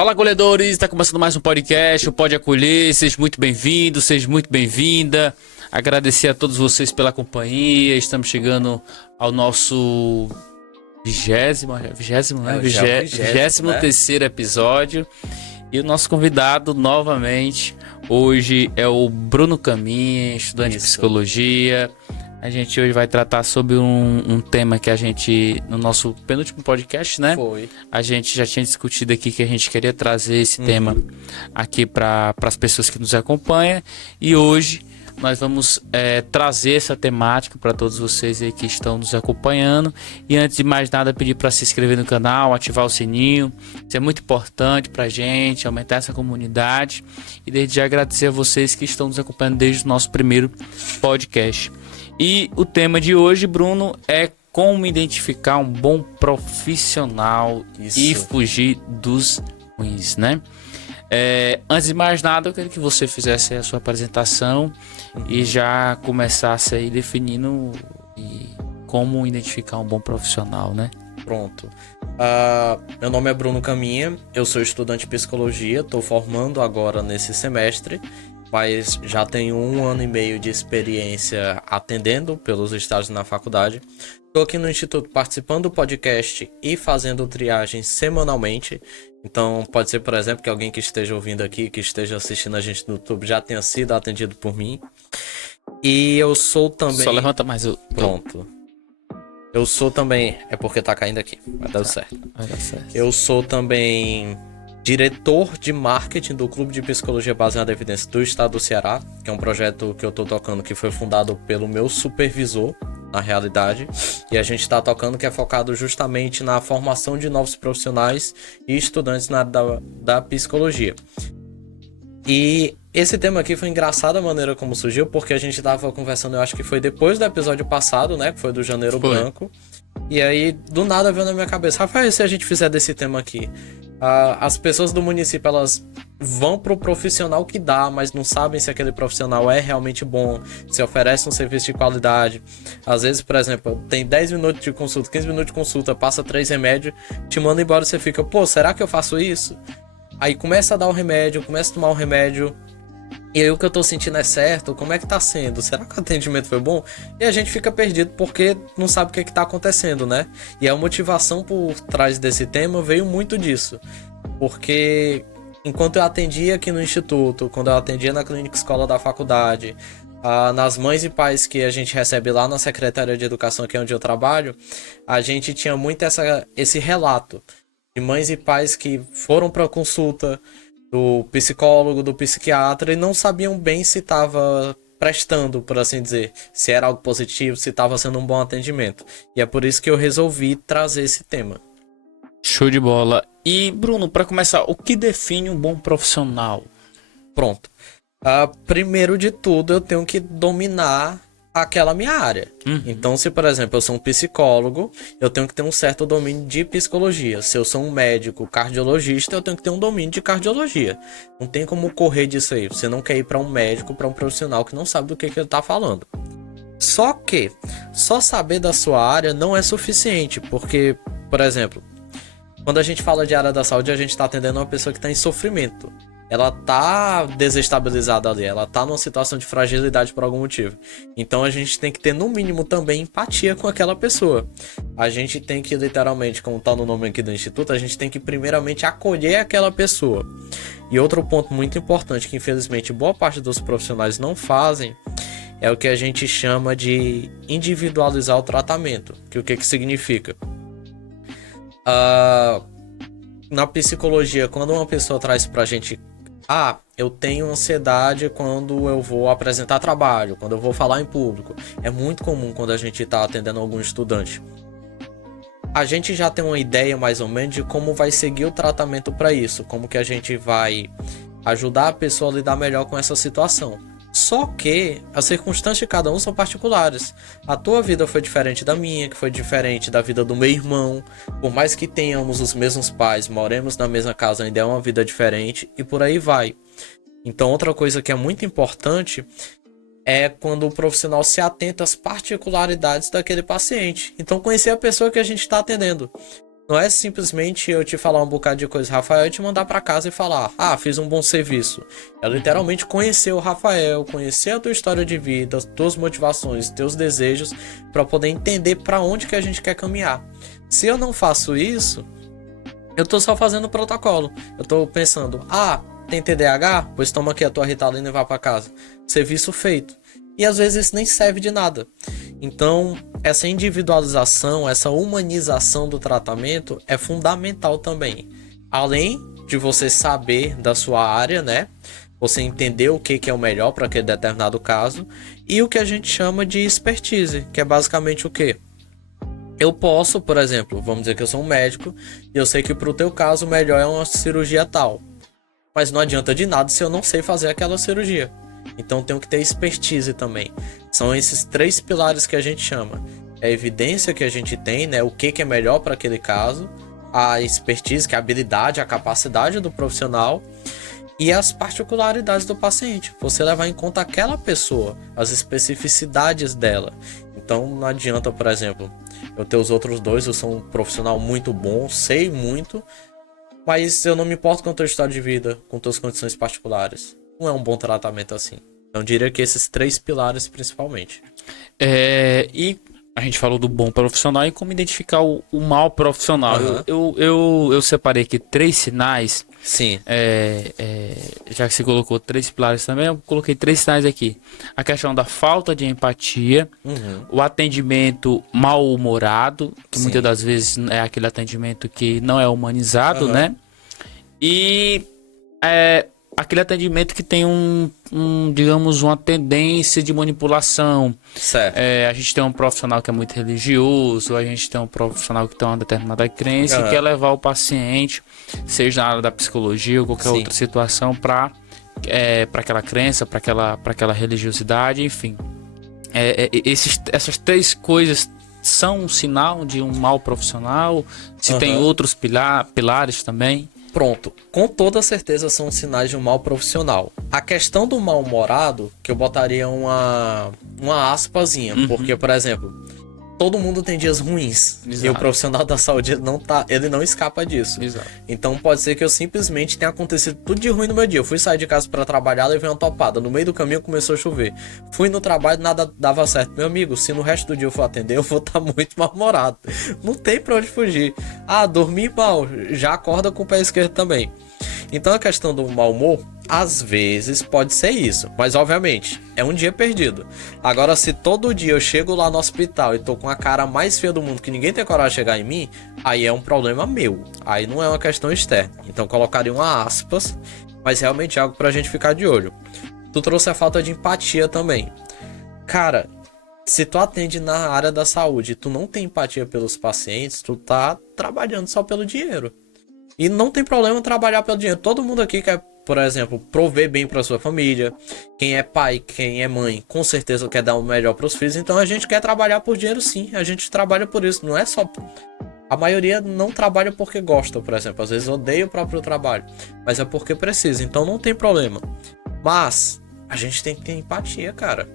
Fala, acolhedores! Está começando mais um podcast, o Pode Acolher. Seja muito bem-vindo, seja muito bem-vinda. Agradecer a todos vocês pela companhia. Estamos chegando ao nosso vigésimo, né? 23º episódio. E o nosso convidado, novamente, hoje é o Bruno Caminha, estudante de psicologia. A gente hoje vai tratar sobre um tema que a gente, no nosso penúltimo podcast, né? A gente já tinha discutido aqui que a gente queria trazer esse tema aqui para as pessoas que nos acompanham. E hoje nós vamos trazer essa temática para todos vocês aí que estão nos acompanhando. E antes de mais nada, pedir para se inscrever no canal, ativar o sininho. Isso é muito importante para a gente, aumentar essa comunidade. E desde já agradecer a vocês que estão nos acompanhando desde o nosso primeiro podcast. E o tema de hoje, Bruno, é como identificar um bom profissional e fugir dos ruins, né? Antes de mais nada, eu queria que você fizesse a sua apresentação e já começasse aí definindo como identificar um bom profissional, né? Pronto. Meu nome é Bruno Caminha, eu sou estudante de psicologia, estou formando agora nesse semestre, mas já tenho 1 ano e meio de experiência atendendo pelos estágios na faculdade. Estou aqui no Instituto participando do podcast e fazendo triagem semanalmente. Então pode ser, por exemplo, que alguém que esteja ouvindo aqui, que esteja assistindo a gente no YouTube, já tenha sido atendido por mim. E eu sou também... Só levanta mais o... Pronto. Eu sou também... É porque tá caindo aqui, mas deu certo. Vai dar certo. Eu sou também diretor de marketing do Clube de Psicologia Baseada em Evidência do Estado do Ceará, que é um projeto que eu tô tocando que foi fundado pelo meu supervisor, na realidade, e a gente tá tocando que é focado justamente na formação de novos profissionais e estudantes na área da psicologia. E esse tema aqui foi engraçado a maneira como surgiu, porque a gente tava conversando, eu acho que foi depois do episódio passado, né, que foi do Janeiro Branco, e aí do nada veio na minha cabeça, Rafael, e se a gente fizer desse tema aqui? As pessoas do município, elas vão pro profissional que dá, mas não sabem se aquele profissional é realmente bom, se oferece um serviço de qualidade. Às vezes, por exemplo, tem 10 minutos de consulta, 15 minutos de consulta, passa 3 remédios, te manda embora e você fica, pô, será que eu faço isso? Aí começa a dar o remédio, começa a tomar o remédio, e aí o que eu tô sentindo é certo? Como é que tá sendo? Será que o atendimento foi bom? E a gente fica perdido porque não sabe o que tá acontecendo, né? E a motivação por trás desse tema veio muito disso. Porque enquanto eu atendia aqui no instituto, quando eu atendia na clínica escola da faculdade, nas mães e pais que a gente recebe lá na Secretaria de Educação, que é onde eu trabalho, a gente tinha muito esse relato de mães e pais que foram para consulta do psicólogo, do psiquiatra, e não sabiam bem se estava prestando, por assim dizer, se era algo positivo, se estava sendo um bom atendimento. E é por isso que eu resolvi trazer esse tema. Show de bola. E, Bruno, para começar, o que define um bom profissional? Pronto. Primeiro de tudo, eu tenho que dominar aquela minha área. Então, se, por exemplo, eu sou um psicólogo, eu tenho que ter um certo domínio de psicologia. Se eu sou um médico cardiologista, eu tenho que ter um domínio de cardiologia. Não tem como correr disso aí. Você não quer ir para um médico, para um profissional que não sabe do que ele tá falando. Só que, só saber da sua área não é suficiente, porque, por exemplo, quando a gente fala de área da saúde, a gente tá atendendo uma pessoa que tá em sofrimento. Ela tá desestabilizada ali, ela tá numa situação de fragilidade por algum motivo. Então a gente tem que ter no mínimo também empatia com aquela pessoa. A gente tem que literalmente, como tá no nome aqui do instituto, a gente tem que primeiramente acolher aquela pessoa. E outro ponto muito importante que infelizmente boa parte dos profissionais não fazem é o que a gente chama de individualizar o tratamento. O que significa? Na psicologia, quando uma pessoa traz pra gente eu tenho ansiedade quando eu vou apresentar trabalho, quando eu vou falar em público. É muito comum quando a gente está atendendo algum estudante. A gente já tem uma ideia mais ou menos de como vai seguir o tratamento para isso, como que a gente vai ajudar a pessoa a lidar melhor com essa situação. Só que as circunstâncias de cada um são particulares. A tua vida foi diferente da minha, que foi diferente da vida do meu irmão. Por mais que tenhamos os mesmos pais, moremos na mesma casa, ainda é uma vida diferente e por aí vai. Então outra coisa que é muito importante é quando o profissional se atenta às particularidades daquele paciente. Então conhecer a pessoa que a gente está atendendo. Não é simplesmente eu te falar um bocado de coisa, Rafael, e te mandar pra casa e falar, fiz um bom serviço. É literalmente conhecer o Rafael, conhecer a tua história de vida, as tuas motivações, teus desejos, pra poder entender pra onde que a gente quer caminhar. Se eu não faço isso, eu tô só fazendo protocolo. Eu tô pensando, tem TDAH? Pois toma aqui a tua Ritalina e vá pra casa. Serviço feito. E às vezes isso nem serve de nada. Então, essa individualização, essa humanização do tratamento é fundamental também. Além de você saber da sua área, né? Você entender o que é o melhor para aquele determinado caso. E o que a gente chama de expertise, que é basicamente o quê? Eu posso, por exemplo, vamos dizer que eu sou um médico e eu sei que para o teu caso o melhor é uma cirurgia tal. Mas não adianta de nada se eu não sei fazer aquela cirurgia. Então tenho que ter expertise também. São esses 3 pilares que a gente chama. É a evidência que a gente tem, né? O que é melhor para aquele caso. A expertise, que é a habilidade, a capacidade do profissional. E as particularidades do paciente. Você levar em conta aquela pessoa, as especificidades dela. Então não adianta, por exemplo, eu ter os outros 2, eu sou um profissional muito bom, sei muito, mas eu não me importo com a tua história de vida, com tuas condições particulares. Não é um bom tratamento assim. Então, eu diria que esses 3 pilares principalmente. E a gente falou do bom profissional e como identificar o mau profissional. Eu separei aqui 3 sinais. Sim. Já que você colocou 3 pilares também, eu coloquei 3 sinais aqui. A questão da falta de empatia, o atendimento mal-humorado, que muitas das vezes é aquele atendimento que não é humanizado, né? E aquele atendimento que tem digamos, uma tendência de manipulação. Certo. A gente tem um profissional que é muito religioso, a gente tem um profissional que tem uma determinada crença e quer levar o paciente, seja na área da psicologia ou qualquer outra situação, para aquela crença, para aquela religiosidade, enfim. Essas 3 coisas são um sinal de um mau profissional? Se tem outros pilares também? Pronto, com toda certeza são sinais de um mau profissional. A questão do mal-humorado, que eu botaria uma aspazinha, porque, por exemplo, todo mundo tem dias ruins. Exato. E o profissional da saúde ele não escapa disso. Exato. Então pode ser que eu simplesmente tenha acontecido tudo de ruim no meu dia. Eu fui sair de casa para trabalhar, levei uma topada. No meio do caminho começou a chover. Fui no trabalho, nada dava certo. Meu amigo, se no resto do dia eu for atender, eu vou estar muito mal-humorado. Não tem pra onde fugir. Dormi mal, já acorda com o pé esquerdo também. Então a questão do mau humor, às vezes pode ser isso, mas obviamente é um dia perdido. Agora, se todo dia eu chego lá no hospital e tô com a cara mais feia do mundo, que ninguém tem coragem de chegar em mim, aí é um problema meu, aí não é uma questão externa. Então colocaria uma aspas, mas realmente é algo pra gente ficar de olho. Tu trouxe a falta de empatia também. Cara, se tu atende na área da saúde e tu não tem empatia pelos pacientes, tu tá trabalhando só pelo dinheiro. E não tem problema trabalhar pelo dinheiro. Todo mundo aqui quer, por exemplo, prover bem para sua família. Quem é pai, quem é mãe, com certeza quer dar o melhor para os filhos. Então a gente quer trabalhar por dinheiro, sim. A gente trabalha por isso. Não é só... A maioria não trabalha porque gosta, por exemplo. Às vezes odeia o próprio trabalho. Mas é porque precisa. Então não tem problema. Mas a gente tem que ter empatia, cara.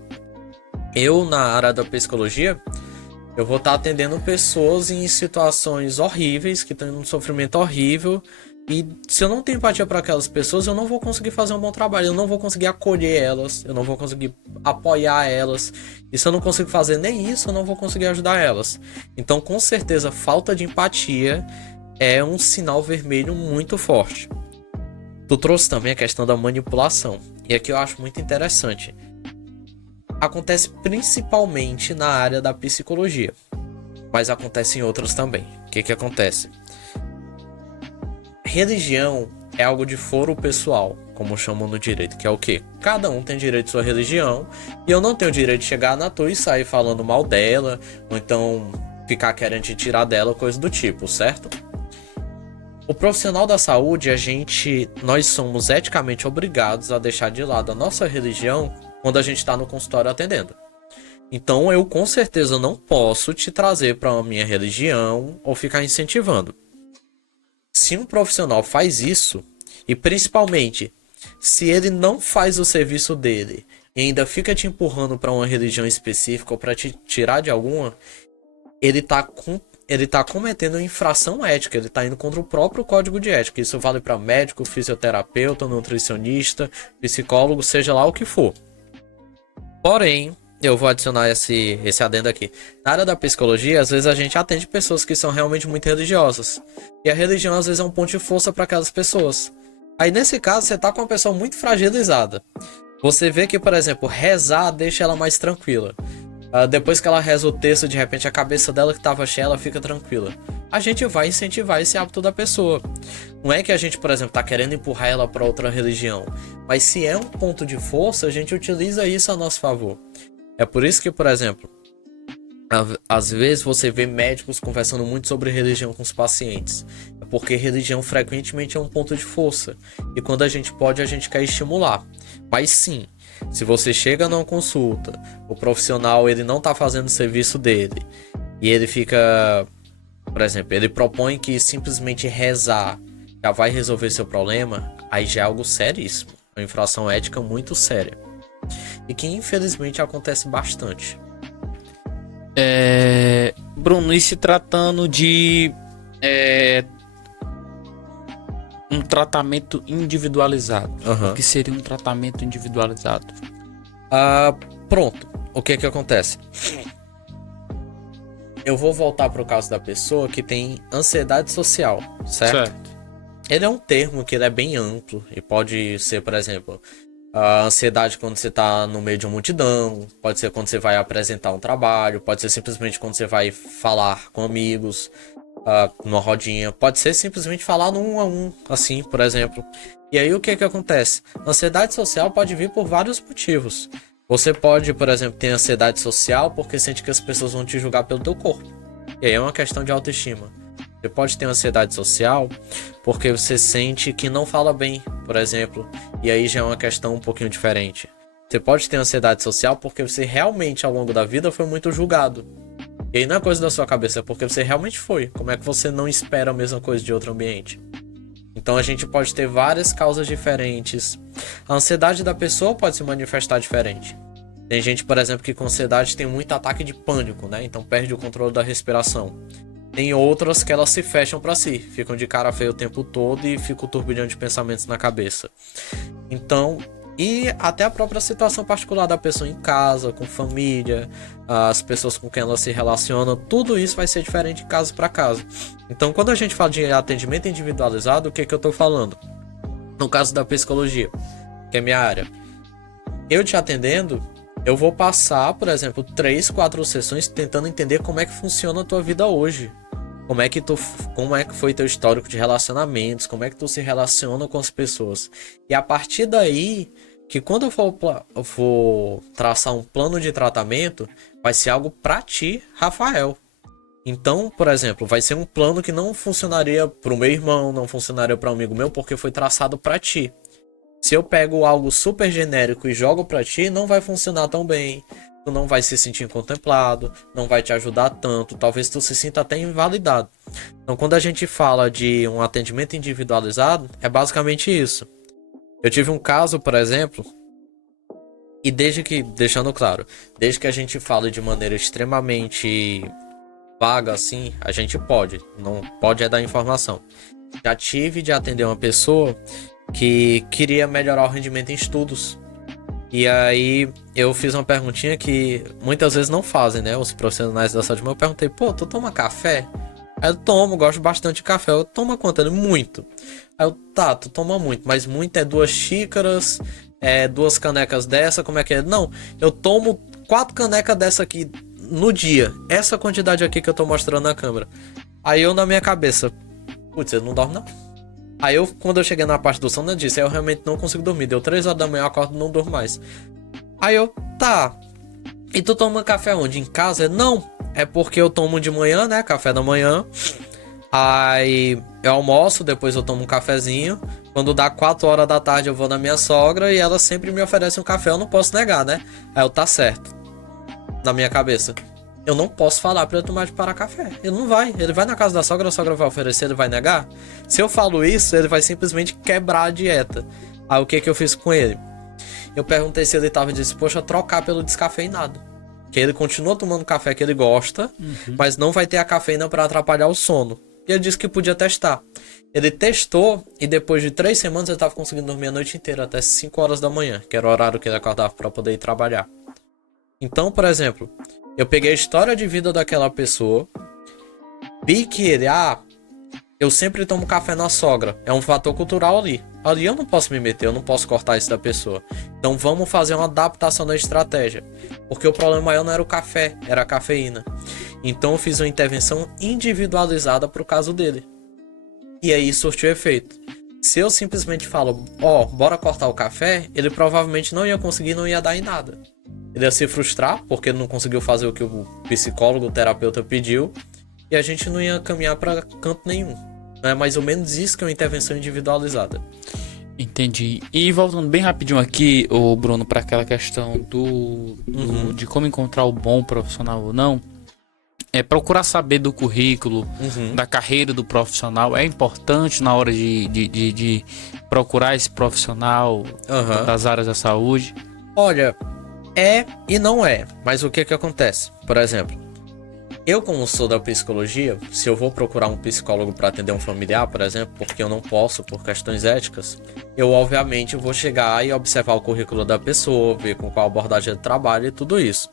Eu, na área da psicologia, eu vou estar atendendo pessoas em situações horríveis, que estão em um sofrimento horrível. E se eu não tenho empatia para aquelas pessoas, eu não vou conseguir fazer um bom trabalho. Eu não vou conseguir acolher elas. Eu não vou conseguir apoiar elas. E se eu não consigo fazer nem isso, eu não vou conseguir ajudar elas. Então, com certeza, falta de empatia é um sinal vermelho muito forte. Tu trouxe também a questão da manipulação. E aqui eu acho muito interessante. Acontece principalmente na área da psicologia, mas acontece em outras também. O que acontece? Religião é algo de foro pessoal, como chamam no direito, que é o quê? Cada um tem direito à sua religião, e eu não tenho direito de chegar na tua e sair falando mal dela, ou então ficar querendo te tirar dela, coisa do tipo, certo? O profissional da saúde, nós somos eticamente obrigados a deixar de lado a nossa religião quando a gente está no consultório atendendo. Então eu com certeza não posso te trazer para a minha religião ou ficar incentivando. Se um profissional faz isso, e principalmente se ele não faz o serviço dele e ainda fica te empurrando para uma religião específica ou para te tirar de alguma, ele está ele tá cometendo infração ética, ele tá indo contra o próprio código de ética. Isso vale para médico, fisioterapeuta, nutricionista, psicólogo, seja lá o que for. Porém, eu vou adicionar esse adendo aqui. Na área da psicologia, às vezes a gente atende pessoas que são realmente muito religiosas. E a religião, às vezes, é um ponto de força para aquelas pessoas. Aí, nesse caso, você tá com uma pessoa muito fragilizada. Você vê que, por exemplo, rezar deixa ela mais tranquila. Depois que ela reza o texto, de repente a cabeça dela que estava cheia, ela fica tranquila. A gente vai incentivar esse hábito da pessoa. Não é que a gente, por exemplo, tá querendo empurrar ela para outra religião. Mas se é um ponto de força, a gente utiliza isso a nosso favor. É por isso que, por exemplo, às vezes você vê médicos conversando muito sobre religião com os pacientes. É porque religião frequentemente é um ponto de força. E quando a gente pode, a gente quer estimular. Mas sim, se você chega numa consulta, o profissional ele não está fazendo o serviço dele e ele fica, por exemplo, ele propõe que simplesmente rezar já vai resolver seu problema, aí já é algo seríssimo, uma infração ética muito séria e que infelizmente acontece bastante. Bruno, e se tratando de um tratamento individualizado? O que seria um tratamento individualizado? Pronto. O que acontece? Eu vou voltar para o caso da pessoa que tem ansiedade social, certo? Ele é um termo que ele é bem amplo e pode ser, por exemplo, a ansiedade quando você está no meio de uma multidão, pode ser quando você vai apresentar um trabalho, pode ser simplesmente quando você vai falar com amigos, numa rodinha, pode ser simplesmente falar no 1 a 1, assim, por exemplo. E aí o que acontece? Ansiedade social pode vir por vários motivos. Você pode, por exemplo, ter ansiedade social porque sente que as pessoas vão te julgar pelo teu corpo. E aí é uma questão de autoestima. Você pode ter ansiedade social porque você sente que não fala bem, por exemplo. E aí já é uma questão um pouquinho diferente. Você pode ter ansiedade social porque você realmente ao longo da vida foi muito julgado. E aí não é coisa da sua cabeça, é porque você realmente foi. Como é que você não espera a mesma coisa de outro ambiente? Então a gente pode ter várias causas diferentes. A ansiedade da pessoa pode se manifestar diferente. Tem gente, por exemplo, que com ansiedade tem muito ataque de pânico, né? Então perde o controle da respiração. Tem outras que elas se fecham para si, ficam de cara feia o tempo todo e fica o turbilhão de pensamentos na cabeça. Então, e até a própria situação particular da pessoa em casa, com família, as pessoas com quem ela se relaciona, tudo isso vai ser diferente de caso para caso. Então, quando a gente fala de atendimento individualizado, o que eu tô falando? No caso da psicologia, que é minha área, eu te atendendo, eu vou passar, por exemplo, 3, 4 sessões tentando entender como é que funciona a tua vida hoje. Como é que foi teu histórico de relacionamentos, como é que tu se relaciona com as pessoas. E a partir daí, que quando eu for traçar um plano de tratamento, vai ser algo pra ti, Rafael. Então, por exemplo, vai ser um plano que não funcionaria pro meu irmão, não funcionaria para um amigo meu, porque foi traçado pra ti. Se eu pego algo super genérico e jogo pra ti, não vai funcionar tão bem. Tu não vai se sentir contemplado, não vai te ajudar tanto, talvez tu se sinta até invalidado. Então, quando a gente fala de um atendimento individualizado, é basicamente isso. Eu tive um caso, por exemplo, e deixando claro, desde que a gente fale de maneira extremamente vaga assim, a gente não pode dar informação. Já tive de atender uma pessoa que queria melhorar o rendimento em estudos. E aí eu fiz uma perguntinha que muitas vezes não fazem, né? Os profissionais da saúde. Mas eu perguntei, pô, tu toma café? Aí eu tomo, gosto bastante de café. Eu tomo quanto? Ele, muito. Aí eu, tá, tu toma muito, mas muito é 2 xícaras, 2 canecas dessa, como é que é? Não, eu tomo 4 canecas dessa aqui no dia. Essa quantidade aqui que eu tô mostrando na câmera. Aí eu na minha cabeça, putz, ele não dorme não. Aí quando eu cheguei na parte do sono, eu disse, eu realmente não consigo dormir. Deu 3 horas da manhã, eu acordo e não durmo mais. Aí eu, tá. E tu toma café onde? Em casa? Não, é porque eu tomo de manhã, né? Café da manhã. Aí eu almoço, depois eu tomo um cafezinho. Quando dá 4 horas da tarde eu vou na minha sogra e ela sempre me oferece um café, eu não posso negar, né? Aí eu, tá certo. Na minha cabeça. Eu não posso falar pra ele tomar de parar café. Ele não vai. Ele vai na casa da sogra, a sogra vai oferecer, ele vai negar. Se eu falo isso, ele vai simplesmente quebrar a dieta. Aí o que eu fiz com ele? Eu perguntei se ele tava e disse, poxa, trocar pelo descafeinado. que ele continua tomando café que ele gosta, mas não vai ter a cafeína para atrapalhar o sono. E ele disse que podia testar. Ele testou e depois de 3 semanas ele estava conseguindo dormir a noite inteira, até 5 horas da manhã, que era o horário que ele acordava para poder ir trabalhar. Então, por exemplo, eu peguei a história de vida daquela pessoa, vi que ele, eu sempre tomo café na sogra, é um fator cultural ali. Ali eu não posso me meter, eu não posso cortar isso da pessoa. Então vamos fazer uma adaptação da estratégia. Porque o problema maior não era o café, era a cafeína. Então eu fiz uma intervenção individualizada pro caso dele. E aí surtiu efeito. Se eu simplesmente falo, bora cortar o café, ele provavelmente não ia conseguir, não ia dar em nada. Ele ia se frustrar, porque ele não conseguiu fazer o que o psicólogo, o terapeuta pediu. E a gente não ia caminhar para canto nenhum. É mais ou menos isso que é uma intervenção individualizada. Entendi. E voltando bem rapidinho aqui, Bruno, para aquela questão de como encontrar o bom profissional ou não, procurar saber do currículo, da carreira do profissional, é importante na hora de procurar esse profissional das áreas da saúde? Olha, é e não é. Mas o que acontece? Por exemplo, eu, como sou da psicologia, se eu vou procurar um psicólogo para atender um familiar, por exemplo, porque eu não posso por questões éticas, eu obviamente vou chegar e observar o currículo da pessoa, ver com qual abordagem ele trabalha e tudo isso.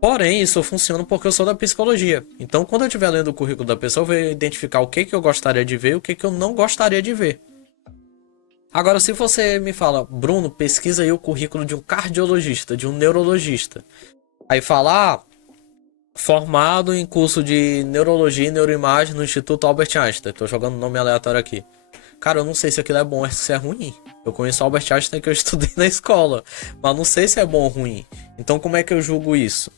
Porém, isso funciona porque eu sou da psicologia. Então, quando eu estiver lendo o currículo da pessoa, eu vou identificar o que eu gostaria de ver e o que eu não gostaria de ver. Agora, se você me fala, Bruno, pesquisa aí o currículo de um cardiologista, de um neurologista. Aí fala, formado em curso de neurologia e neuroimagem no Instituto Albert Einstein. Tô jogando nome aleatório aqui. Cara, eu não sei se aquilo é bom ou se é ruim. Eu conheço o Albert Einstein que eu estudei na escola, mas não sei se é bom ou ruim. Então, como é que eu julgo isso?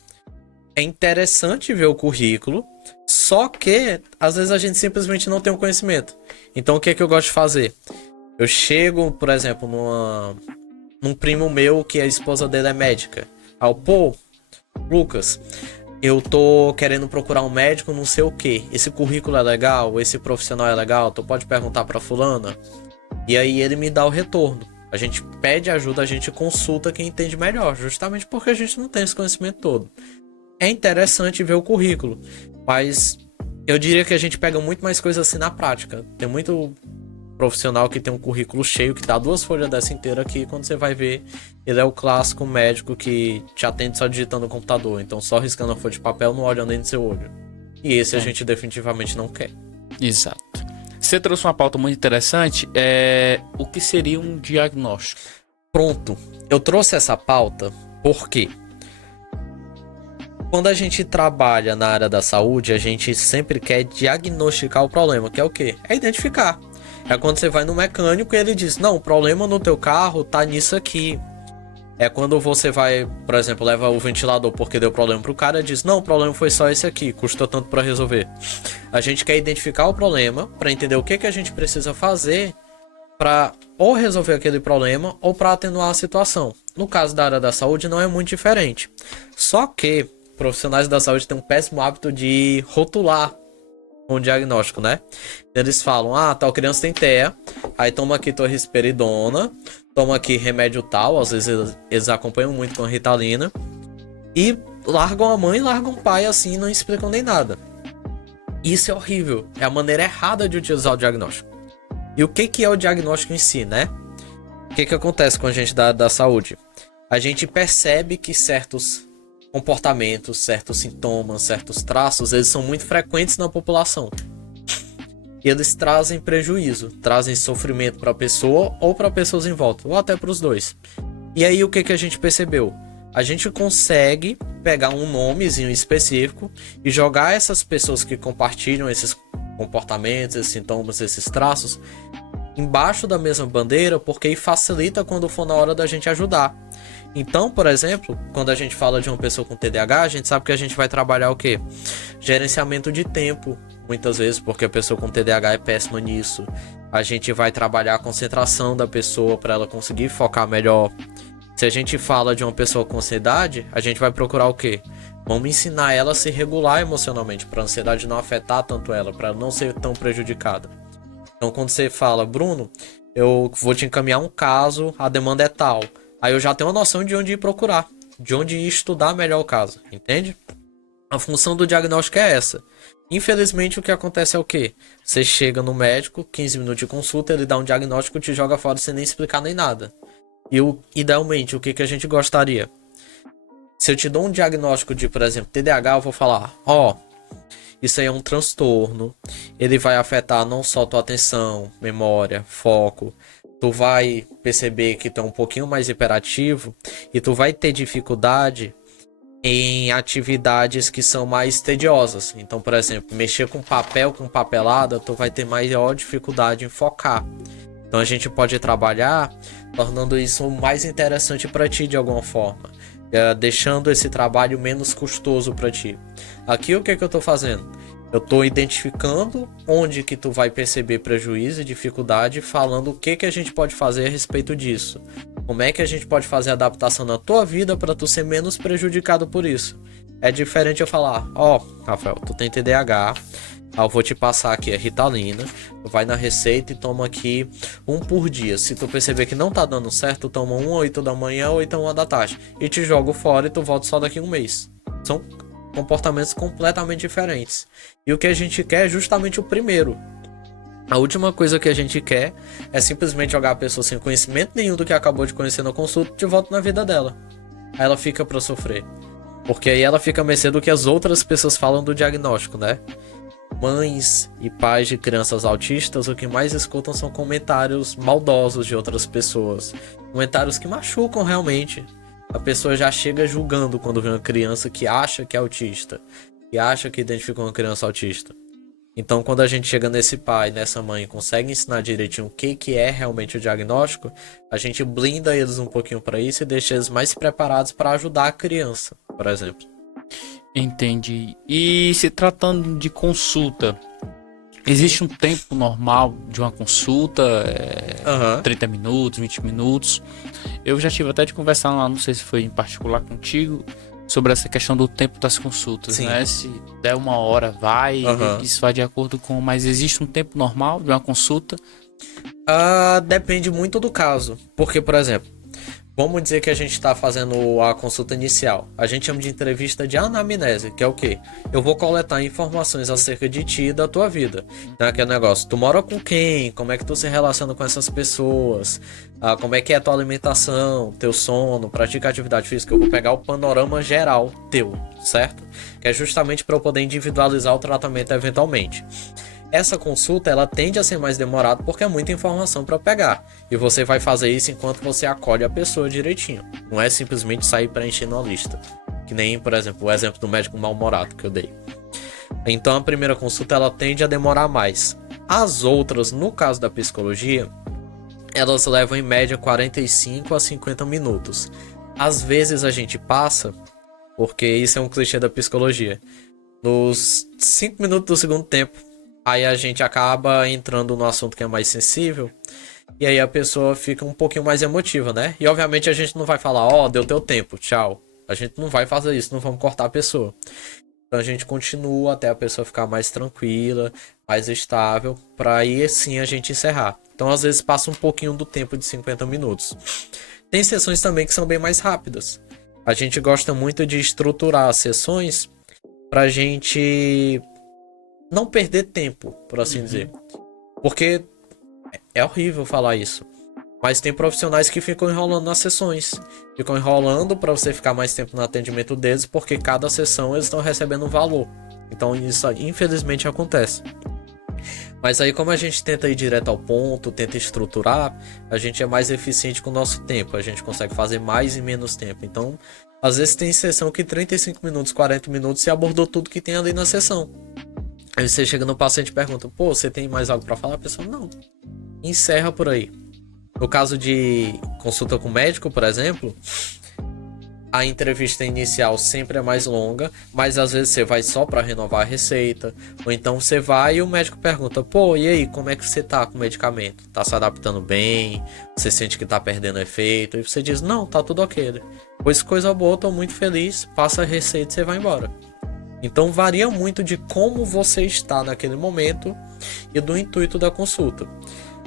É interessante ver o currículo, só que às vezes a gente simplesmente não tem o conhecimento. Então, o que é que eu gosto de fazer? Eu chego, por exemplo, num primo meu que a esposa dele é médica. Aí Lucas, eu tô querendo procurar um médico, não sei o que. Esse currículo é legal? Esse profissional é legal? Tu pode perguntar pra fulana? E aí ele me dá o retorno. A gente pede ajuda, a gente consulta quem entende melhor, justamente porque a gente não tem esse conhecimento todo. É interessante ver o currículo, mas eu diria que a gente pega muito mais coisas assim na prática. Tem muito profissional que tem um currículo cheio, que dá 2 folhas dessa inteira aqui, quando você vai ver, ele é o clássico médico que te atende só digitando no computador, então só riscando a folha de papel, não olhando nem no seu olho. E esse a gente definitivamente não quer. Exato. Você trouxe uma pauta muito interessante, o que seria um diagnóstico? Pronto, eu trouxe essa pauta porque quando a gente trabalha na área da saúde, a gente sempre quer diagnosticar o problema, que é o quê? É identificar. É quando você vai no mecânico e ele diz, não, o problema no teu carro tá nisso aqui. É quando você vai, por exemplo, leva o ventilador porque deu problema pro cara e diz, não, o problema foi só esse aqui, custa tanto para resolver. A gente quer identificar o problema para entender o que a gente precisa fazer para ou resolver aquele problema ou para atenuar a situação. No caso da área da saúde não é muito diferente. Só que profissionais da saúde têm um péssimo hábito de rotular um diagnóstico, né? Eles falam, tal criança tem TEA, aí toma aqui tua risperidona, toma aqui remédio tal, às vezes eles acompanham muito com a Ritalina, e largam a mãe e largam o pai assim, não explicam nem nada. Isso é horrível, é a maneira errada de utilizar o diagnóstico. E o que é o diagnóstico em si, né? O que acontece com a gente da saúde? A gente percebe que certos comportamentos, certos sintomas, certos traços, eles são muito frequentes na população. E eles trazem prejuízo, trazem sofrimento para a pessoa ou para pessoas em volta, ou até para os dois. E aí o que a gente percebeu? A gente consegue pegar um nomezinho específico e jogar essas pessoas que compartilham esses comportamentos, esses sintomas, esses traços embaixo da mesma bandeira, porque aí facilita quando for na hora da gente ajudar. Então, por exemplo, quando a gente fala de uma pessoa com TDAH, a gente sabe que a gente vai trabalhar o quê? Gerenciamento de tempo, muitas vezes, porque a pessoa com TDAH é péssima nisso. A gente vai trabalhar a concentração da pessoa para ela conseguir focar melhor. Se a gente fala de uma pessoa com ansiedade, a gente vai procurar o quê? Vamos ensinar ela a se regular emocionalmente, para a ansiedade não afetar tanto ela, para ela não ser tão prejudicada. Então, quando você fala, Bruno, eu vou te encaminhar um caso, a demanda é tal. Aí eu já tenho uma noção de onde ir procurar, de onde ir estudar melhor o caso, entende? A função do diagnóstico é essa. Infelizmente, o que acontece é o quê? Você chega no médico, 15 minutos de consulta, ele dá um diagnóstico, te joga fora sem nem explicar nem nada. E idealmente, o que a gente gostaria? Se eu te dou um diagnóstico de, por exemplo, TDAH, eu vou falar, isso aí é um transtorno, ele vai afetar não só tua atenção, memória, foco, tu vai perceber que tu é um pouquinho mais hiperativo e tu vai ter dificuldade em atividades que são mais tediosas. Então, por exemplo, mexer com papel, com papelada, tu vai ter maior dificuldade em focar. Então a gente pode trabalhar tornando isso mais interessante para ti de alguma forma, deixando esse trabalho menos custoso para ti. Aqui o que eu tô fazendo? Eu tô identificando onde que tu vai perceber prejuízo e dificuldade, falando o que a gente pode fazer a respeito disso. Como é que a gente pode fazer a adaptação na tua vida para tu ser menos prejudicado por isso. É diferente eu falar, Rafael, tu tem TDAH, eu vou te passar aqui a Ritalina, tu vai na receita e toma aqui 1 por dia. Se tu perceber que não tá dando certo, tu toma 1 8 da manhã ou então 1 da tarde. E te jogo fora e tu volta só daqui a 1 mês. São comportamentos completamente diferentes. E o que a gente quer é justamente o primeiro. A última coisa que a gente quer é simplesmente jogar a pessoa sem conhecimento nenhum do que acabou de conhecer na consulta de volta na vida dela. Aí ela fica pra sofrer. Porque aí ela fica a mercê do que as outras pessoas falam do diagnóstico, né? Mães e pais de crianças autistas, o que mais escutam são comentários maldosos de outras pessoas. Comentários que machucam realmente. A pessoa já chega julgando quando vê uma criança que acha que é autista, que acha que identificou uma criança autista. Então, quando a gente chega nesse pai, nessa mãe, consegue ensinar direitinho o que é realmente o diagnóstico, a gente blinda eles um pouquinho para isso e deixa eles mais preparados para ajudar a criança, por exemplo. Entendi. E se tratando de consulta, existe um tempo normal de uma consulta? 30 minutos, 20 minutos? Eu já tive até de conversar lá, não sei se foi em particular contigo, sobre essa questão do tempo das consultas, Sim. né? Se der 1 hora, vai, isso vai de acordo com... Mas existe um tempo normal de uma consulta? Depende muito do caso. Porque, por exemplo, vamos dizer que a gente está fazendo a consulta inicial. A gente chama de entrevista de anamnese, que é o quê? Eu vou coletar informações acerca de ti e da tua vida. Então, aquele negócio, tu mora com quem? Como é que tu se relaciona com essas pessoas? Como é que é a tua alimentação, teu sono, pratica atividade física? Eu vou pegar o panorama geral teu, certo? Que é justamente para eu poder individualizar o tratamento eventualmente. Essa consulta, ela tende a ser mais demorada porque é muita informação para pegar. E você vai fazer isso enquanto você acolhe a pessoa direitinho. Não é simplesmente sair preenchendo a lista. Que nem, por exemplo, o exemplo do médico mal-humorado que eu dei. Então, a primeira consulta, ela tende a demorar mais. As outras, no caso da psicologia, elas levam em média 45 a 50 minutos. Às vezes a gente passa, porque isso é um clichê da psicologia. Nos 5 minutos do segundo tempo, aí a gente acaba entrando no assunto que é mais sensível. E aí a pessoa fica um pouquinho mais emotiva, né? E obviamente a gente não vai falar, deu teu tempo, tchau. A gente não vai fazer isso, não vamos cortar a pessoa. Então a gente continua até a pessoa ficar mais tranquila, mais estável, para aí sim a gente encerrar. Então às vezes passa um pouquinho do tempo de 50 minutos. Tem sessões também que são bem mais rápidas. A gente gosta muito de estruturar as sessões pra gente não perder tempo, por assim dizer. Porque é horrível falar isso. Mas tem profissionais que ficam enrolando nas sessões. Ficam enrolando para você ficar mais tempo no atendimento deles, porque cada sessão eles estão recebendo um valor. Então isso infelizmente acontece. Mas aí como a gente tenta ir direto ao ponto, tenta estruturar, a gente é mais eficiente com o nosso tempo. A gente consegue fazer mais em menos tempo. Então, às vezes tem sessão que 35 minutos, 40 minutos você abordou tudo que tem ali na sessão. Aí você chega no paciente e pergunta, você tem mais algo para falar? A pessoa, não. Encerra por aí. No caso de consulta com médico, por exemplo, a entrevista inicial sempre é mais longa, mas às vezes você vai só para renovar a receita, ou então você vai e o médico pergunta, e aí, como é que você tá com o medicamento? Tá se adaptando bem? Você sente que tá perdendo efeito? E você diz, não, tá tudo ok. Pois coisa boa, tô muito feliz, passa a receita e você vai embora. Então varia muito de como você está naquele momento e do intuito da consulta.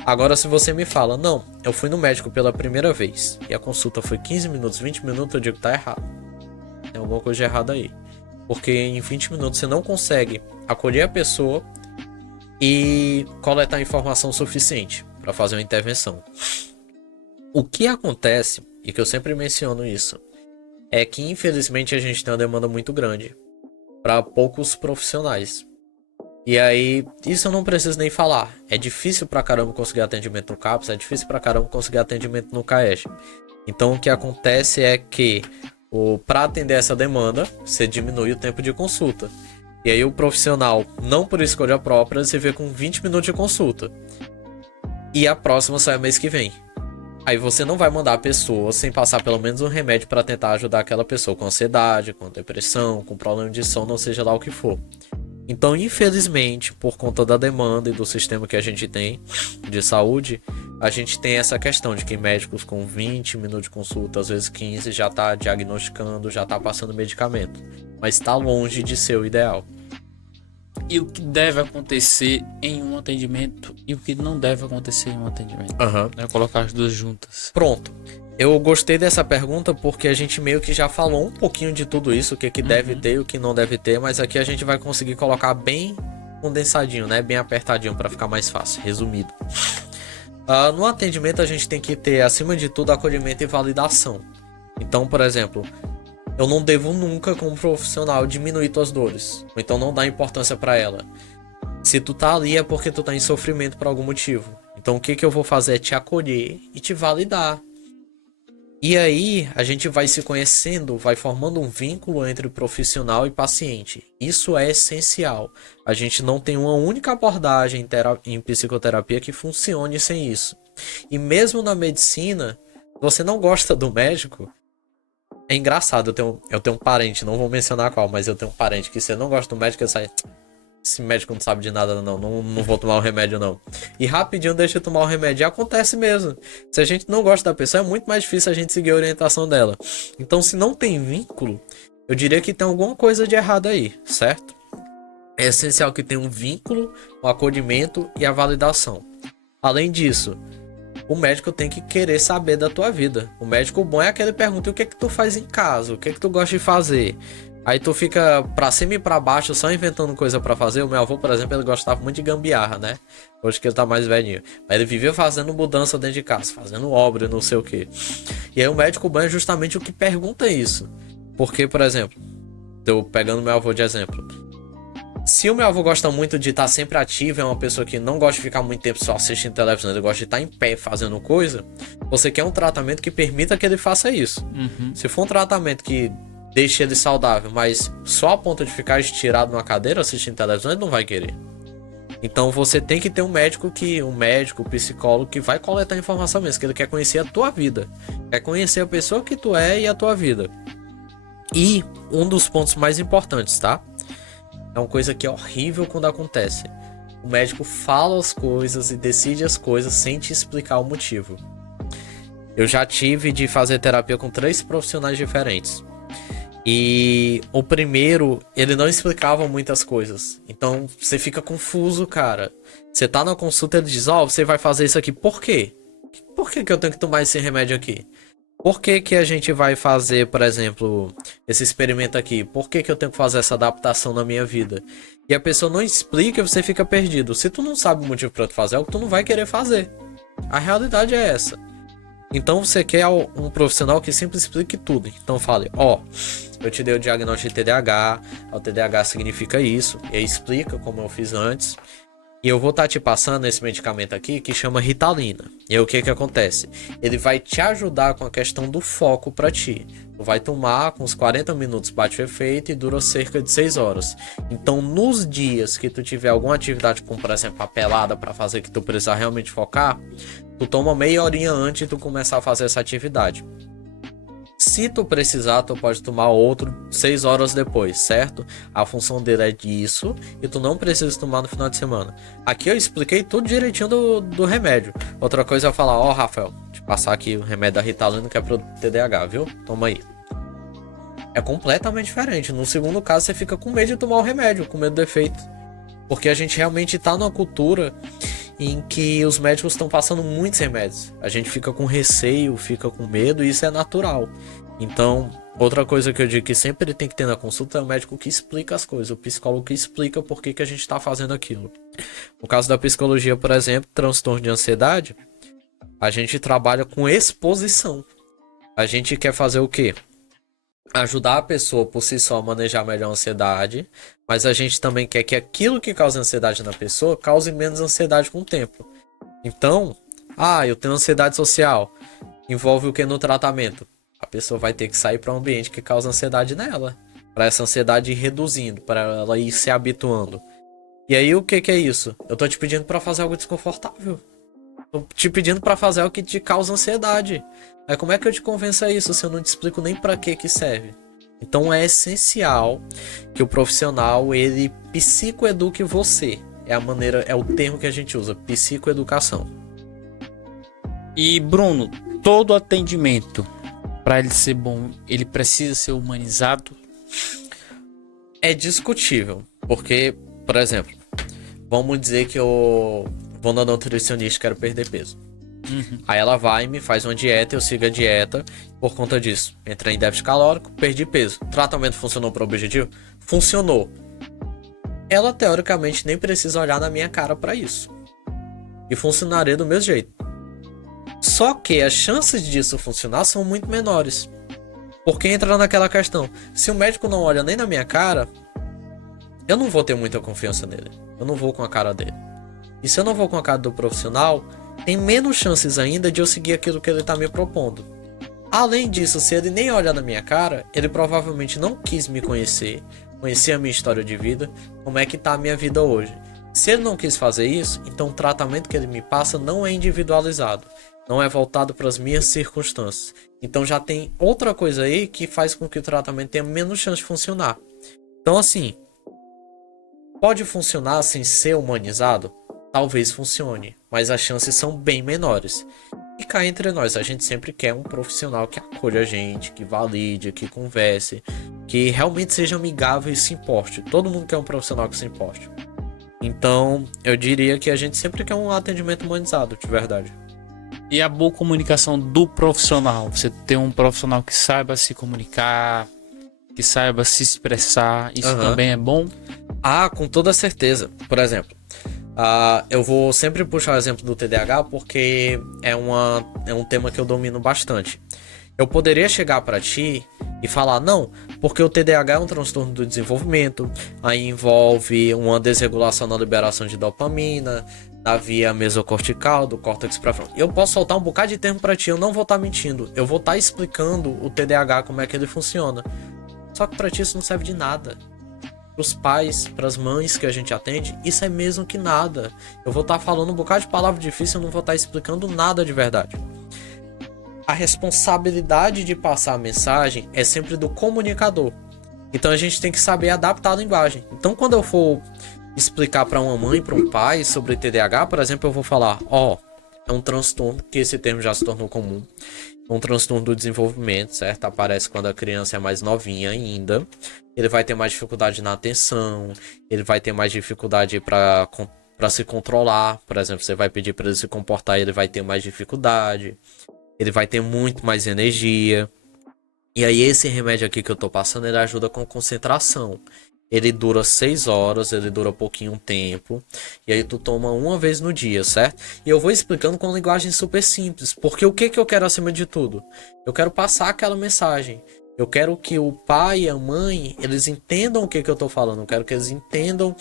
Agora, se você me fala, não, eu fui no médico pela primeira vez e a consulta foi 15 minutos, 20 minutos, eu digo, tá errado. tem alguma coisa de errado aí. Porque em 20 minutos você não consegue acolher a pessoa e coletar informação suficiente para fazer uma intervenção. O que acontece, e que eu sempre menciono isso, é que infelizmente a gente tem uma demanda muito grande para poucos profissionais. E aí, isso eu não preciso nem falar. É difícil pra caramba conseguir atendimento no CAPS, é difícil pra caramba conseguir atendimento no CAES. Então o que acontece é que para atender essa demanda, você diminui o tempo de consulta. E aí o profissional, não por escolha própria, se vê com 20 minutos de consulta. E a próxima sai mês que vem. Aí você não vai mandar a pessoa sem passar pelo menos um remédio para tentar ajudar aquela pessoa com ansiedade, com depressão, com problema de sono, ou seja lá o que for. Então, infelizmente, por conta da demanda e do sistema que a gente tem de saúde, a gente tem essa questão de que médicos com 20 minutos de consulta, às vezes 15, já está diagnosticando, já está passando medicamento. Mas está longe de ser o ideal. E o que deve acontecer em um atendimento e o que não deve acontecer em um atendimento. Colocar as duas juntas. Pronto. Eu gostei dessa pergunta porque a gente meio que já falou um pouquinho de tudo isso, o que deve ter e o que não deve ter, mas aqui a gente vai conseguir colocar bem condensadinho, né? Bem apertadinho para ficar mais fácil, resumido. No atendimento a gente tem que ter, acima de tudo, acolhimento e validação. Então, por exemplo, eu não devo nunca, como profissional, diminuir tuas dores, ou então não dar importância para ela. Se tu tá ali é porque tu tá em sofrimento por algum motivo. Então o que eu vou fazer é te acolher e te validar. E aí a gente vai se conhecendo, vai formando um vínculo entre profissional e paciente. Isso é essencial. A gente não tem uma única abordagem em psicoterapia que funcione sem isso. E mesmo na medicina, você não gosta do médico. É engraçado, eu tenho um parente, não vou mencionar qual, mas eu tenho um parente que você não gosta do médico, ele sai... Esse médico não sabe de nada não vou tomar o remédio não. E rapidinho deixa eu tomar o remédio. E acontece mesmo. Se a gente não gosta da pessoa, é muito mais difícil a gente seguir a orientação dela. Então, se não tem vínculo, eu diria que tem alguma coisa de errado aí, certo? É essencial que tenha um vínculo, o acolhimento e a validação. Além disso, o médico tem que querer saber da tua vida. O médico bom é aquele que pergunta: o que é que tu faz em casa? O que é que tu gosta de fazer? Aí tu fica pra cima e pra baixo só inventando coisa pra fazer. O meu avô, por exemplo, ele gostava muito de gambiarra, né? Hoje que ele tá mais velhinho. Mas ele vivia fazendo mudança dentro de casa, fazendo obra e não sei o que. E aí o médico bom é justamente o que pergunta isso. Porque, por exemplo, eu pegando meu avô de exemplo. Se o meu avô gosta muito de estar sempre ativo, é uma pessoa que não gosta de ficar muito tempo só assistindo televisão, ele gosta de estar em pé fazendo coisa, você quer um tratamento que permita que ele faça isso. Se for um tratamento que deixe ele saudável, mas só a ponto de ficar estirado numa cadeira assistindo televisão, ele não vai querer. Então você tem que ter um médico, um psicólogo que vai coletar informação mesmo, que ele quer conhecer a tua vida, quer conhecer a pessoa que tu é e a tua vida. E um dos pontos mais importantes, tá? É uma coisa que é horrível quando acontece. O médico fala as coisas e decide as coisas sem te explicar o motivo. Eu já tive de fazer terapia com 3 profissionais diferentes. E o primeiro, ele não explicava muitas coisas. Então, você fica confuso, cara. Você tá na consulta e ele diz: você vai fazer isso aqui. Por quê? Por que eu tenho que tomar esse remédio aqui? Por que a gente vai fazer, por exemplo, esse experimento aqui? Por que eu tenho que fazer essa adaptação na minha vida? E a pessoa não explica e você fica perdido. Se tu não sabe o motivo pra tu fazer algo, tu não vai querer fazer. A realidade é essa. Então você quer um profissional que sempre explique tudo. Então fale: eu te dei o diagnóstico de TDAH, o TDAH significa isso, e aí explica como eu fiz antes. E eu vou estar te passando esse medicamento aqui que chama Ritalina. E aí o que acontece? Ele vai te ajudar com a questão do foco para ti. Tu vai tomar com uns 40 minutos, bate o efeito e dura cerca de 6 horas. Então nos dias que tu tiver alguma atividade, como por exemplo a pelada para fazer, que tu precisar realmente focar, tu toma meia horinha antes de tu começar a fazer essa atividade. Se tu precisar, tu pode tomar outro 6 horas depois, certo? A função dele é disso e tu não precisa tomar no final de semana. Aqui eu expliquei tudo direitinho do remédio. Outra coisa é eu falar: Rafael, te passar aqui o remédio da Ritalina que é pro TDAH, viu? Toma aí. É completamente diferente. No segundo caso, você fica com medo de tomar o remédio, com medo do efeito. Porque a gente realmente tá numa cultura em que os médicos estão passando muitos remédios. A gente fica com receio, fica com medo, e isso é natural. Então, outra coisa que eu digo que sempre tem que ter na consulta é o médico que explica as coisas, o psicólogo que explica por que a gente está fazendo aquilo. No caso da psicologia, por exemplo, transtorno de ansiedade, a gente trabalha com exposição. A gente quer fazer o quê? Ajudar a pessoa por si só a manejar melhor a ansiedade, mas a gente também quer que aquilo que causa ansiedade na pessoa cause menos ansiedade com o tempo. Então, eu tenho ansiedade social. Envolve o que no tratamento? A pessoa vai ter que sair para um ambiente que causa ansiedade nela, para essa ansiedade ir reduzindo, para ela ir se habituando. E aí o que é isso? Eu tô te pedindo para fazer algo desconfortável. Tô te pedindo para fazer algo que te causa ansiedade. Aí como é que eu te convenço a isso se eu não te explico nem para que serve? Então é essencial que o profissional ele psicoeduque você. É o termo que a gente usa, psicoeducação. E Bruno, todo atendimento, para ele ser bom, ele precisa ser humanizado? É discutível, porque, por exemplo, vamos dizer que eu vou na nutricionista e quero perder peso. Aí ela vai e me faz uma dieta, eu sigo a dieta, por conta disso, entrei em déficit calórico, perdi peso. O tratamento funcionou para o objetivo? Funcionou. Ela, teoricamente, nem precisa olhar na minha cara para isso. E funcionaria do mesmo jeito. Só que as chances disso funcionar são muito menores. Porque entra naquela questão, se o médico não olha nem na minha cara, eu não vou ter muita confiança nele. Eu não vou com a cara dele. E se eu não vou com a cara do profissional, tem menos chances ainda de eu seguir aquilo que ele está me propondo. Além disso, se ele nem olha na minha cara, ele provavelmente não quis me conhecer a minha história de vida, como é que tá a minha vida hoje. Se ele não quis fazer isso, então o tratamento que ele me passa não é individualizado, não é voltado para as minhas circunstâncias. Então já tem outra coisa aí que faz com que o tratamento tenha menos chance de funcionar. Então assim, pode funcionar sem ser humanizado? Talvez funcione, mas as chances são bem menores. E cá entre nós, a gente sempre quer um profissional que acolha a gente, que valide, que converse, que realmente seja amigável e se importe. Todo mundo quer um profissional que se importe. Então, eu diria que a gente sempre quer um atendimento humanizado, de verdade. E a boa comunicação do profissional? Você ter um profissional que saiba se comunicar, que saiba se expressar, isso também é bom? Com toda certeza. Por exemplo, eu vou sempre puxar o exemplo do TDAH porque é um tema que eu domino bastante. Eu poderia chegar para ti e falar, não, porque o TDAH é um transtorno do desenvolvimento, aí envolve uma desregulação na liberação de dopamina, na via mesocortical, do córtex pré-frontal. Eu posso soltar um bocado de termo para ti, eu não vou estar mentindo, eu vou estar explicando o TDAH, como é que ele funciona. Só que para ti isso não serve de nada. Para os pais, para as mães que a gente atende, isso é mesmo que nada. Eu vou estar falando um bocado de palavra difícil, eu não vou estar explicando nada de verdade. A responsabilidade de passar a mensagem é sempre do comunicador. Então a gente tem que saber adaptar a linguagem. Então quando eu for explicar para uma mãe, para um pai sobre TDAH, por exemplo, eu vou falar, é um transtorno, que esse termo já se tornou comum. É um transtorno do desenvolvimento, certo? Aparece quando a criança é mais novinha ainda. Ele vai ter mais dificuldade na atenção, ele vai ter mais dificuldade para se controlar. Por exemplo, você vai pedir para ele se comportar, ele vai ter mais dificuldade. Ele vai ter muito mais energia. E aí esse remédio aqui que eu tô passando, ele ajuda com concentração. Ele dura 6 horas, ele dura pouquinho tempo. E aí tu toma uma vez no dia, certo? E eu vou explicando com linguagem super simples. Porque o que eu quero acima de tudo? Eu quero passar aquela mensagem. Eu quero que o pai e a mãe, eles entendam o que eu tô falando. Eu quero que eles entendam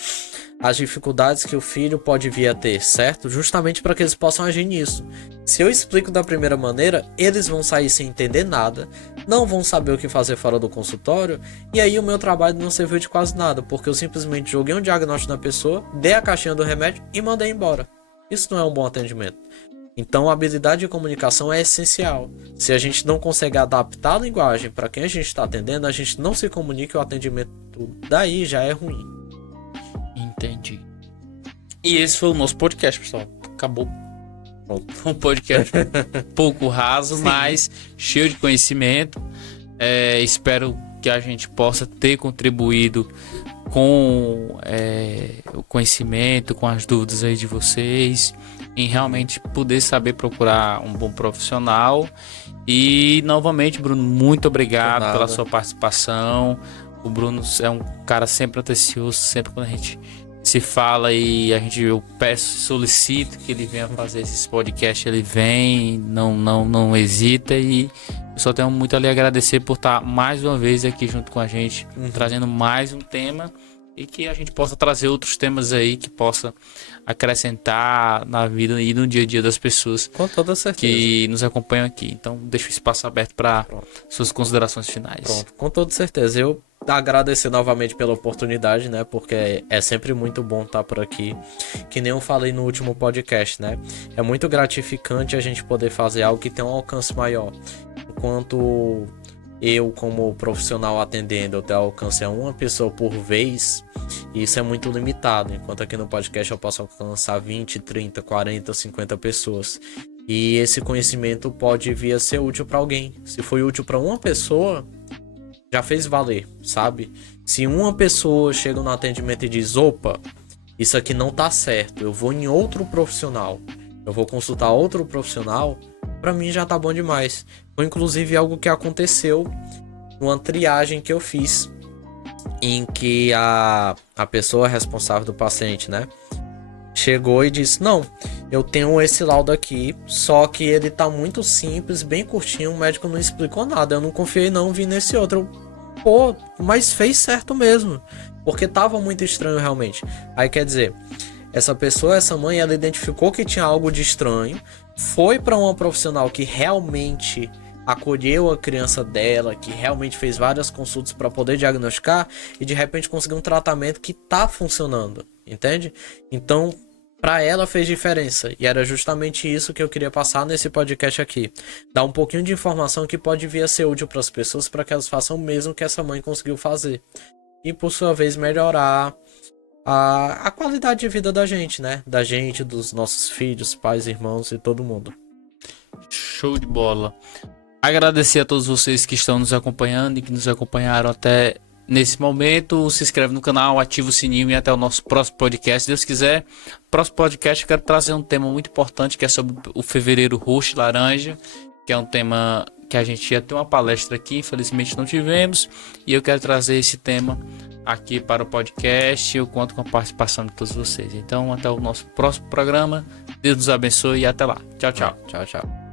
as dificuldades que o filho pode vir a ter, certo? Justamente para que eles possam agir nisso. Se eu explico da primeira maneira, eles vão sair sem entender nada, não vão saber o que fazer fora do consultório, e aí o meu trabalho não serviu de quase nada, porque eu simplesmente joguei um diagnóstico na pessoa, dei a caixinha do remédio e mandei embora. Isso não é um bom atendimento. Então a habilidade de comunicação é essencial. Se a gente não consegue adaptar a linguagem para quem a gente está atendendo, a gente não se comunica e o atendimento daí já é ruim. Entendi. E esse foi o nosso podcast, pessoal. Acabou. Um podcast um pouco raso, mas cheio de conhecimento. Espero que a gente possa ter contribuído com o conhecimento, com as dúvidas aí de vocês, em realmente poder saber procurar um bom profissional. E novamente, Bruno, muito obrigado pela sua participação. O Bruno é um cara sempre atencioso, sempre quando a gente se fala e eu peço, solicito que ele venha fazer esses podcasts, ele vem, não hesita, e eu só tenho muito a lhe agradecer por estar mais uma vez aqui junto com a gente, trazendo mais um tema, e que a gente possa trazer outros temas aí que possa acrescentar na vida e no dia a dia das pessoas, com toda certeza, que nos acompanham aqui. Então deixo o espaço aberto para suas considerações finais. Pronto, com toda certeza. Eu agradecer novamente pela oportunidade, né? Porque é sempre muito bom estar por aqui. Que nem eu falei no último podcast, né? É muito gratificante a gente poder fazer algo que tem um alcance maior. Enquanto eu, como profissional atendendo, eu tenho alcance a uma pessoa por vez, isso é muito limitado. Enquanto aqui no podcast eu posso alcançar 20, 30, 40, 50 pessoas. E esse conhecimento pode vir a ser útil para alguém. Se foi útil para uma pessoa, já fez valer, sabe? Se uma pessoa chega no atendimento e diz: opa, isso aqui não tá certo, eu vou em outro profissional, eu vou consultar outro profissional, pra mim já tá bom demais. Foi inclusive algo que aconteceu numa triagem que eu fiz, em que a pessoa responsável do paciente, né, chegou e disse: não, eu tenho esse laudo aqui, só que ele tá muito simples, bem curtinho, o médico não explicou nada, eu não confiei não, vim nesse outro. Pô, mas fez certo mesmo, porque tava muito estranho realmente. Aí quer dizer, essa pessoa, essa mãe, ela identificou que tinha algo de estranho, foi para uma profissional que realmente acolheu a criança dela, que realmente fez várias consultas para poder diagnosticar, e de repente conseguiu um tratamento que tá funcionando, entende? Então, para ela fez diferença, e era justamente isso que eu queria passar nesse podcast aqui. Dar um pouquinho de informação que pode vir a ser útil para as pessoas, para que elas façam o mesmo que essa mãe conseguiu fazer. E por sua vez melhorar a qualidade de vida da gente, né? Da gente, dos nossos filhos, pais, irmãos e todo mundo. Show de bola. Agradecer a todos vocês que estão nos acompanhando e que nos acompanharam até nesse momento. Se inscreve no canal, ativa o sininho e até o nosso próximo podcast. Se Deus quiser, próximo podcast eu quero trazer um tema muito importante, que é sobre o Fevereiro Roxo Laranja, que é um tema que a gente ia ter uma palestra aqui, infelizmente não tivemos, e eu quero trazer esse tema aqui para o podcast. Eu conto com a participação de todos vocês. Então até o nosso próximo programa. Deus nos abençoe e até lá. Tchau, tchau. Tchau, tchau.